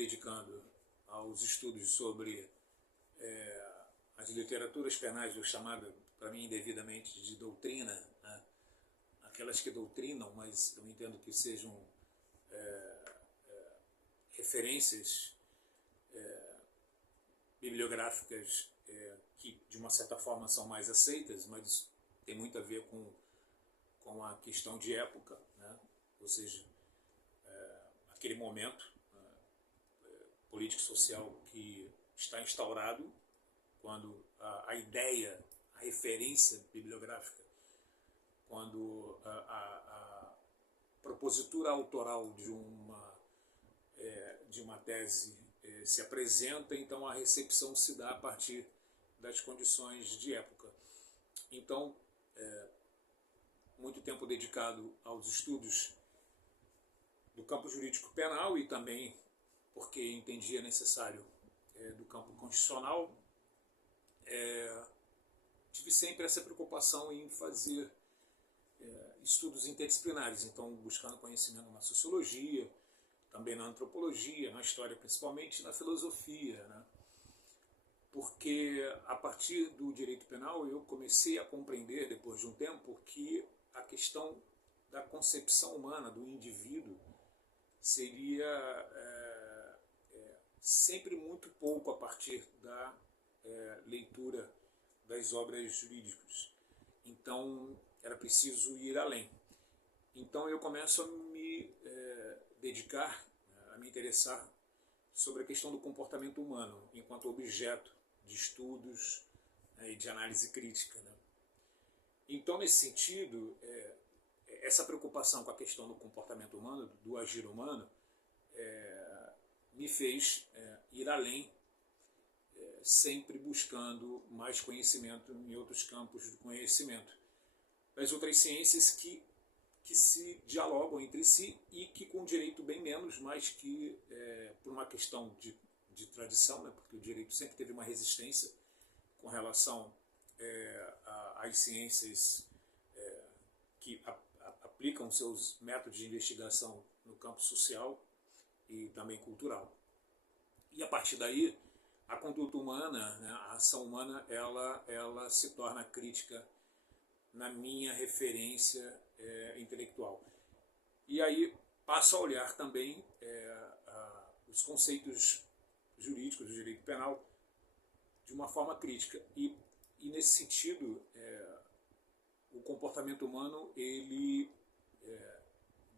dedicando aos estudos sobre as literaturas penais, eu chamado, para mim, indevidamente, de doutrina, né? Aquelas que doutrinam, mas eu entendo que sejam referências bibliográficas que, de uma certa forma, são mais aceitas, mas tem muito a ver com a questão de época, né? Ou seja, aquele momento político-social que está instaurado, quando a ideia, a referência bibliográfica, quando a propositura autoral de uma tese se apresenta, então a recepção se dá a partir das condições de época. Então, muito tempo dedicado aos estudos do campo jurídico penal e também porque entendia necessário do campo constitucional. Tive sempre essa preocupação em fazer estudos interdisciplinares, então buscando conhecimento na sociologia, também na antropologia, na história principalmente, na filosofia, né? Porque a partir do direito penal eu comecei a compreender, depois de um tempo, que a questão da concepção humana do indivíduo seria sempre muito pouco a partir da leitura das obras jurídicas. Então era preciso ir além. Então eu começo a me dedicar, a me interessar sobre a questão do comportamento humano enquanto objeto de estudos e de análise crítica, né? Então, nesse sentido, essa preocupação com a questão do comportamento humano, do agir humano, me fez ir além, sempre buscando mais conhecimento em outros campos do conhecimento, das outras ciências que se dialogam entre si e que com o direito bem menos, mas que por uma questão de tradição, né, porque o direito sempre teve uma resistência com relação às ciências que aplicam seus métodos de investigação no campo social e também cultural. E a partir daí, a conduta humana, né, a ação humana, ela se torna crítica na minha referência intelectual. E aí passo a olhar também os conceitos jurídicos do direito penal de uma forma crítica. E nesse sentido, o comportamento humano ele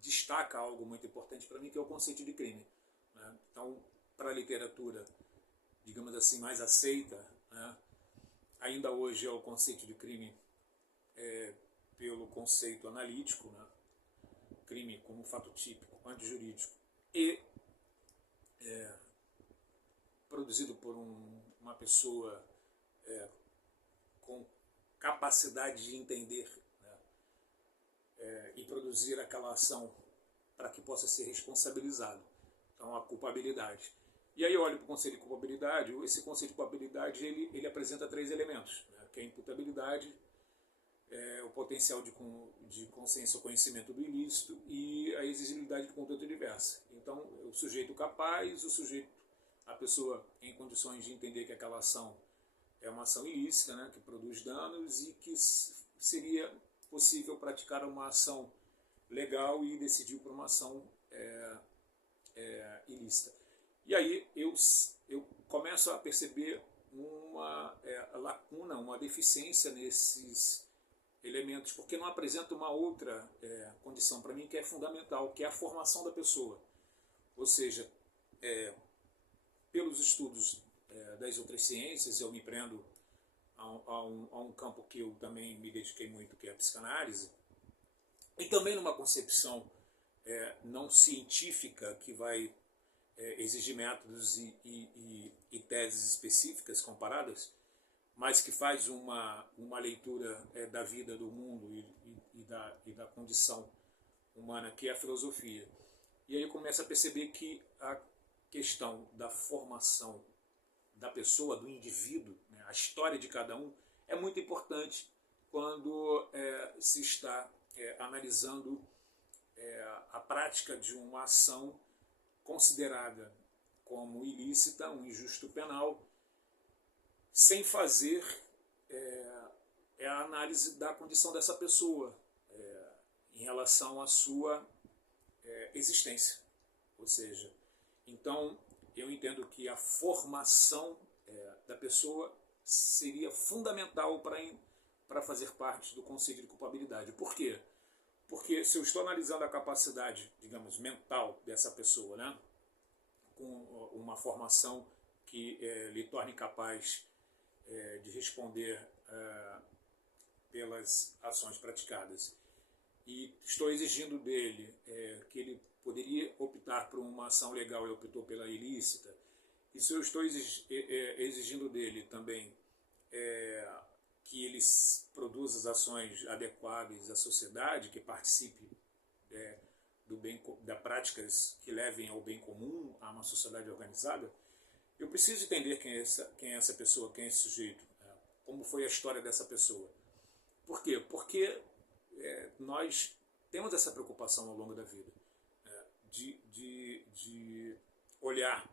destaca algo muito importante para mim, que é o conceito de crime, né? Então, para a literatura, digamos assim, mais aceita, né, ainda hoje é o conceito de crime pelo conceito analítico, né? Crime como fato típico, antijurídico, e produzido por uma pessoa com capacidade de entender, né? E produzir aquela ação para que possa ser responsabilizado. Então, a culpabilidade. E aí eu olho para o conceito de culpabilidade. Esse conceito de culpabilidade ele apresenta 3 elementos, né? Que é a imputabilidade, o potencial de consciência ou conhecimento do ilícito e a exigibilidade de conduta diversa. Então, o sujeito capaz, a pessoa em condições de entender que aquela ação é uma ação ilícita, né, que produz danos e que seria possível praticar uma ação legal e decidiu por uma ação ilícita. E aí eu começo a perceber uma lacuna, uma deficiência nesses elementos, porque não apresenta uma outra condição para mim que é fundamental, que é a formação da pessoa. Ou seja, pelos estudos das outras ciências, eu me prendo a um campo que eu também me dediquei muito, que é a psicanálise, e também numa concepção não científica que vai exigir métodos e teses específicas comparadas, mas que faz uma leitura da vida, do mundo e da condição humana, que é a filosofia. E aí eu começo a perceber que a questão da formação da pessoa, do indivíduo, né, a história de cada um, é muito importante quando se está a prática de uma ação considerada como ilícita, um injusto penal, sem fazer a análise da condição dessa pessoa em relação à sua existência. Ou seja, então eu entendo que a formação da pessoa seria fundamental para fazer parte do conceito de culpabilidade. Por quê? Porque se eu estou analisando a capacidade, digamos, mental dessa pessoa, né, com uma formação que lhe torne capaz de responder pelas ações praticadas, e estou exigindo dele que ele poderia optar por uma ação legal e optou pela ilícita, e se eu estou exigindo dele também que ele produza as ações adequadas à sociedade, que participe das práticas que levem ao bem comum, a uma sociedade organizada, eu preciso entender quem é essa pessoa, quem é esse sujeito, como foi a história dessa pessoa. Por quê? Porque nós temos essa preocupação ao longo da vida, de olhar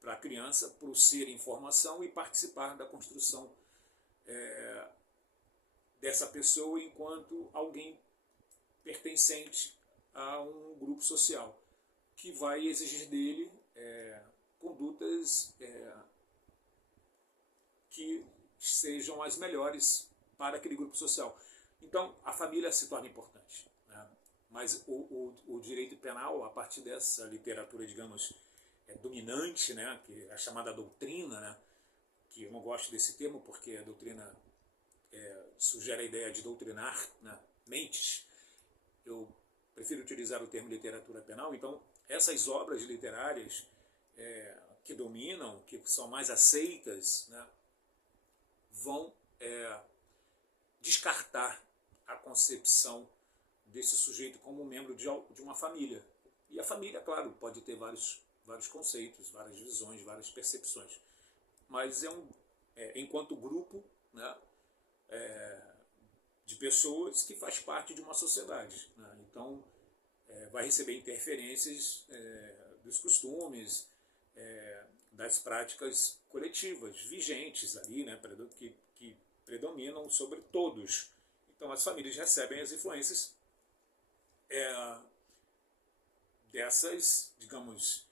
para a criança, para o ser em formação e participar da construção dessa pessoa enquanto alguém pertencente a um grupo social, que vai exigir dele condutas que sejam as melhores para aquele grupo social. Então, a família se torna importante, né? Mas o direito penal, a partir dessa literatura, digamos, dominante, né, que é a chamada doutrina, né, que eu não gosto desse termo porque a doutrina sugere a ideia de doutrinar, né, mentes. Eu prefiro utilizar o termo literatura penal. Então, essas obras literárias que dominam, que são mais aceitas, né, vão descartar a concepção desse sujeito como membro de uma família. E a família, claro, pode ter vários conceitos, várias visões, várias percepções. Mas enquanto grupo, né, de pessoas que faz parte de uma sociedade, né? Então, vai receber interferências dos costumes, das práticas coletivas vigentes ali, né, que predominam sobre todos. Então, as famílias recebem as influências dessas, digamos,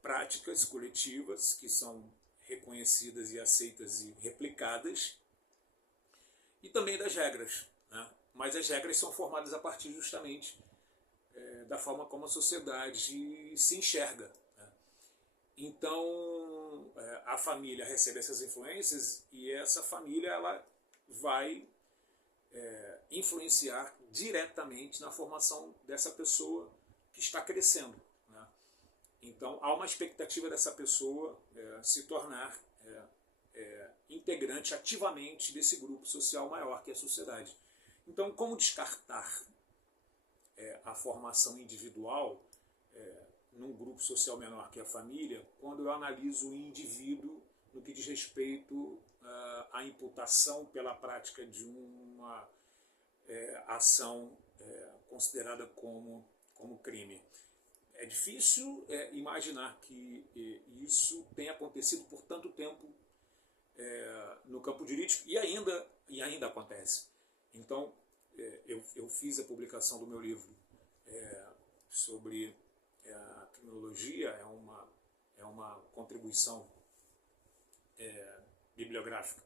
práticas coletivas que são reconhecidas e aceitas e replicadas, e também das regras, né? Mas as regras são formadas a partir justamente da forma como a sociedade se enxerga, né? Então, a família recebe essas influências e essa família ela vai influenciar diretamente na formação dessa pessoa que está crescendo, né? Então, há uma expectativa dessa pessoa se tornar integrante ativamente desse grupo social maior que é a sociedade. Então, como descartar a formação individual num grupo social menor que é a família, quando eu analiso o indivíduo no que diz respeito à imputação pela prática de uma ação considerada como crime? É difícil imaginar que isso tenha acontecido por tanto tempo no campo jurídico e ainda acontece. Então, eu fiz a publicação do meu livro sobre a criminologia, é uma contribuição bibliográfica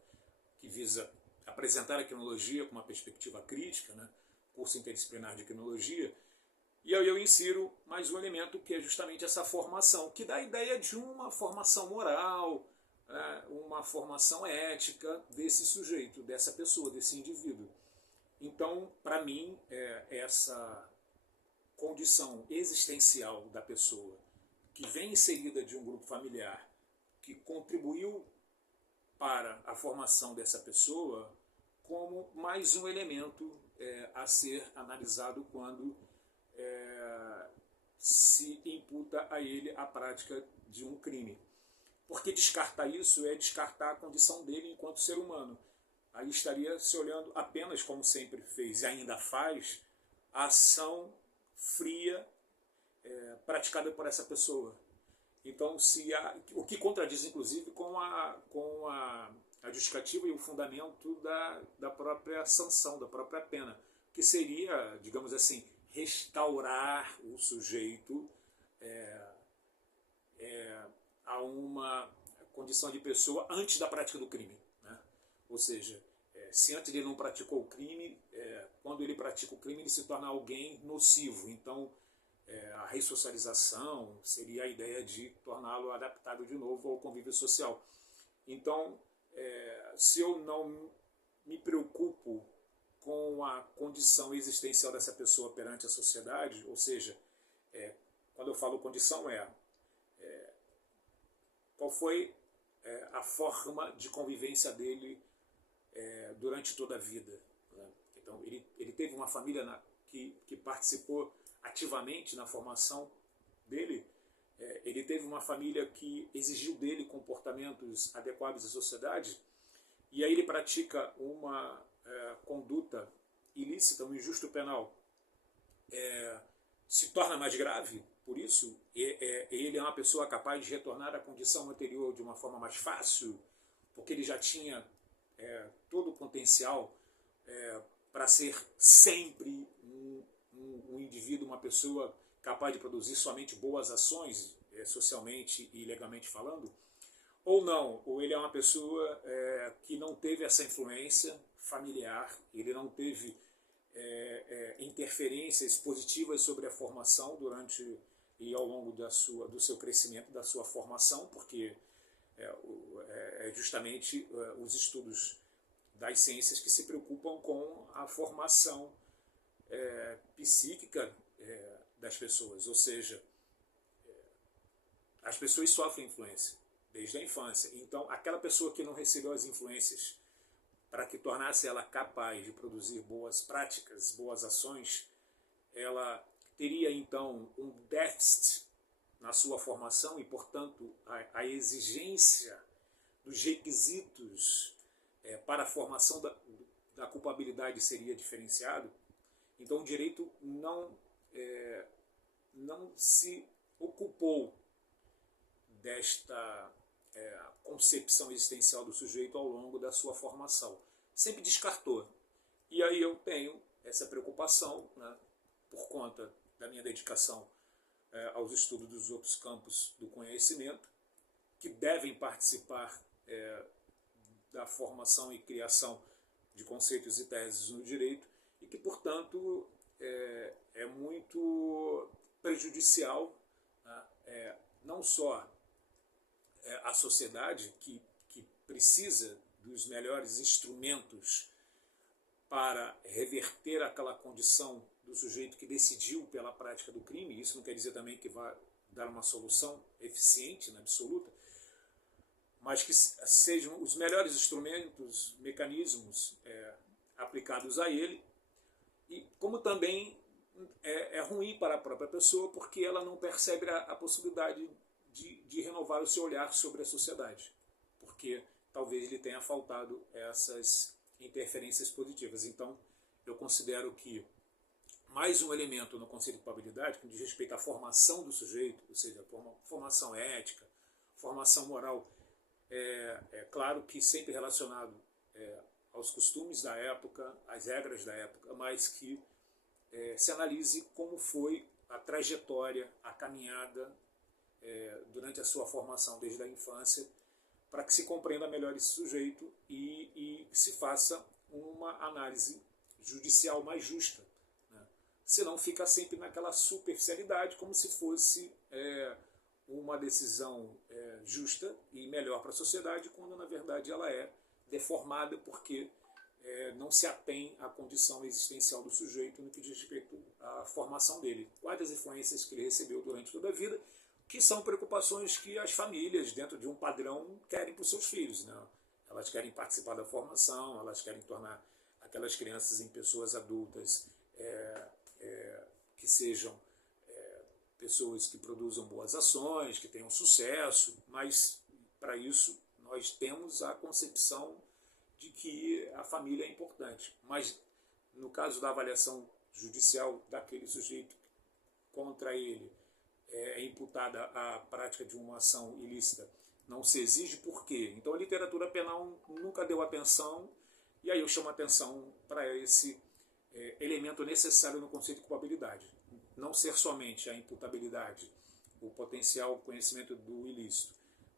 que visa apresentar a criminologia com uma perspectiva crítica, né? Curso interdisciplinar de criminologia. E aí eu insiro mais um elemento que é justamente essa formação, que dá a ideia de uma formação moral, uma formação ética desse sujeito, dessa pessoa, desse indivíduo. Então, para mim, essa condição existencial da pessoa, que vem inserida de um grupo familiar, que contribuiu para a formação dessa pessoa, como mais um elemento a ser analisado quando se imputa a ele a prática de um crime. Porque descartar isso é descartar a condição dele enquanto ser humano. Aí estaria se olhando apenas, como sempre fez e ainda faz, a ação fria praticada por essa pessoa. Então, o que contradiz, inclusive, a justificativa e o fundamento da própria sanção, da própria pena, que seria, digamos assim, restaurar o sujeito a uma condição de pessoa antes da prática do crime, né? Ou seja, se antes ele não praticou o crime, quando ele pratica o crime ele se torna alguém nocivo. Então, a ressocialização seria a ideia de torná-lo adaptado de novo ao convívio social. Então, se eu não me preocupo com a condição existencial dessa pessoa perante a sociedade, ou seja, quando eu falo condição qual foi a forma de convivência dele durante toda a vida. Né? Então, ele teve uma família que participou ativamente na formação dele, ele teve uma família que exigiu dele comportamentos adequados à sociedade, e aí ele pratica uma conduta ilícita, um injusto penal, se torna mais grave, por isso ele é uma pessoa capaz de retornar à condição anterior de uma forma mais fácil, porque ele já tinha todo o potencial para ser sempre um indivíduo, uma pessoa capaz de produzir somente boas ações, socialmente e legalmente falando, ou não, ou ele é uma pessoa que não teve essa influência familiar, ele não teve interferências positivas sobre a formação durante e ao longo do seu crescimento, da sua formação, porque justamente os estudos das ciências que se preocupam com a formação psíquica das pessoas, ou seja, as pessoas sofrem influência desde a infância. Então, aquela pessoa que não recebeu as influências para que tornasse ela capaz de produzir boas práticas, boas ações, ela teria então um déficit na sua formação e, portanto, a exigência dos requisitos para a formação da culpabilidade seria diferenciado. Então, o direito não se ocupou desta concepção existencial do sujeito ao longo da sua formação. Sempre descartou. E aí eu tenho essa preocupação, né, por conta da minha dedicação aos estudos dos outros campos do conhecimento, que devem participar da formação e criação de conceitos e teses no direito, e que, portanto, é muito prejudicial, né, não só a sociedade, que precisa dos melhores instrumentos para reverter aquela condição do sujeito que decidiu pela prática do crime. Isso não quer dizer também que vai dar uma solução eficiente, absoluta, mas que sejam os melhores instrumentos, mecanismos aplicados a ele, e como também é ruim para a própria pessoa, porque ela não percebe a possibilidade de renovar o seu olhar sobre a sociedade, porque talvez lhe tenha faltado essas interferências positivas. Então, eu considero que mais um elemento no conceito de culpabilidade, que diz respeito à formação do sujeito, ou seja, formação ética, formação moral, claro que sempre relacionado aos costumes da época, às regras da época, mas que se analise como foi a trajetória, a caminhada durante a sua formação desde a infância, para que se compreenda melhor esse sujeito e se faça uma análise judicial mais justa, né? Senão fica sempre naquela superficialidade, como se fosse uma decisão justa e melhor para a sociedade, quando na verdade ela é deformada porque não se atém à condição existencial do sujeito no que diz respeito à formação dele, quais as influências que ele recebeu durante toda a vida, que são preocupações que as famílias, dentro de um padrão, querem para os seus filhos, né? Elas querem participar da formação, elas querem tornar aquelas crianças em pessoas adultas que sejam pessoas que produzam boas ações, que tenham sucesso, mas para isso nós temos a concepção de que a família é importante. Mas no caso da avaliação judicial daquele sujeito contra ele, é imputada a prática de uma ação ilícita não se exige, por quê? Então a literatura penal nunca deu atenção, e aí eu chamo a atenção para esse elemento necessário no conceito de culpabilidade. Não ser somente a imputabilidade, o potencial conhecimento do ilícito,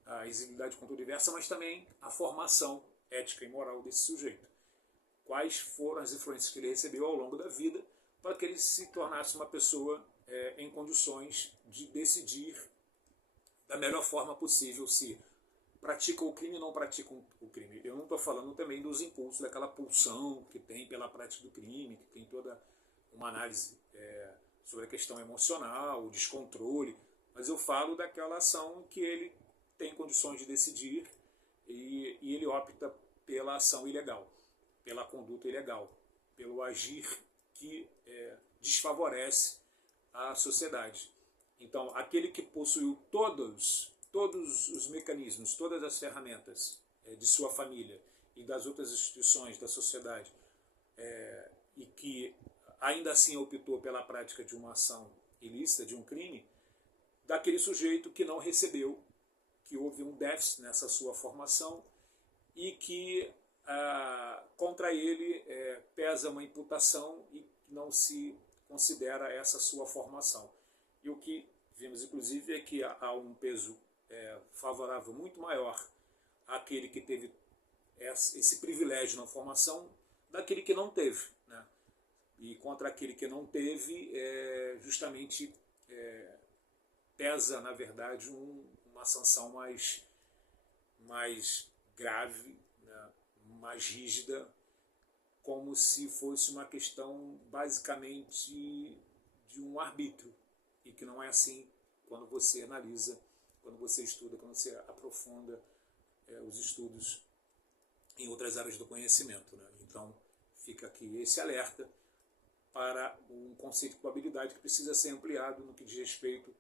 a exigibilidade de conduta diversa, mas também a formação ética e moral desse sujeito. Quais foram as influências que ele recebeu ao longo da vida para que ele se tornasse uma pessoa em condições de decidir da melhor forma possível se pratica o crime ou não pratica o crime. Eu não estou falando também dos impulsos, daquela pulsão que tem pela prática do crime, que tem toda uma análise sobre a questão emocional, o descontrole, mas eu falo daquela ação que ele tem condições de decidir e ele opta pela ação ilegal, pela conduta ilegal, pelo agir que desfavorece a sociedade. Então, aquele que possuiu todos os mecanismos, todas as ferramentas de sua família e das outras instituições da sociedade e que ainda assim optou pela prática de uma ação ilícita, de um crime, daquele sujeito que não recebeu, que houve um déficit nessa sua formação e que contra ele pesa uma imputação e não se considera essa sua formação. E o que vimos, inclusive, é que há um peso favorável muito maior àquele que teve esse privilégio na formação daquele que não teve, né? E contra aquele que não teve, justamente pesa, na verdade, uma sanção mais grave, né? Mais rígida, como se fosse uma questão basicamente de um arbítrio, e que não é assim quando você analisa, quando você estuda, quando você aprofunda os estudos em outras áreas do conhecimento, né? Então fica aqui esse alerta para um conceito de culpabilidade que precisa ser ampliado no que diz respeito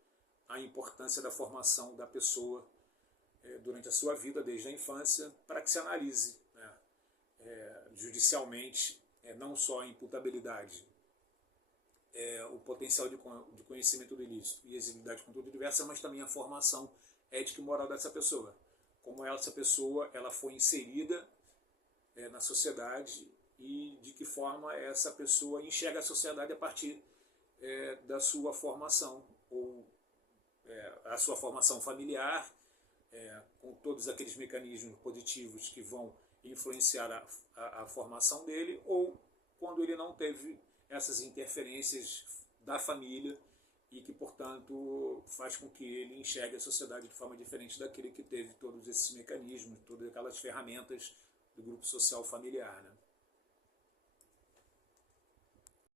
à importância da formação da pessoa durante a sua vida, desde a infância, para que se analise, né, judicialmente não só a imputabilidade, o potencial de conhecimento do ilícito e exigibilidade de conduta diversa, mas também a formação ética e moral dessa pessoa. Como essa pessoa ela foi inserida na sociedade e de que forma essa pessoa enxerga a sociedade a partir da sua formação, ou a sua formação familiar, com todos aqueles mecanismos positivos que vão influenciar a formação dele, ou quando ele não teve essas interferências da família e que, portanto, faz com que ele enxergue a sociedade de forma diferente daquele que teve todos esses mecanismos, todas aquelas ferramentas do grupo social familiar, né?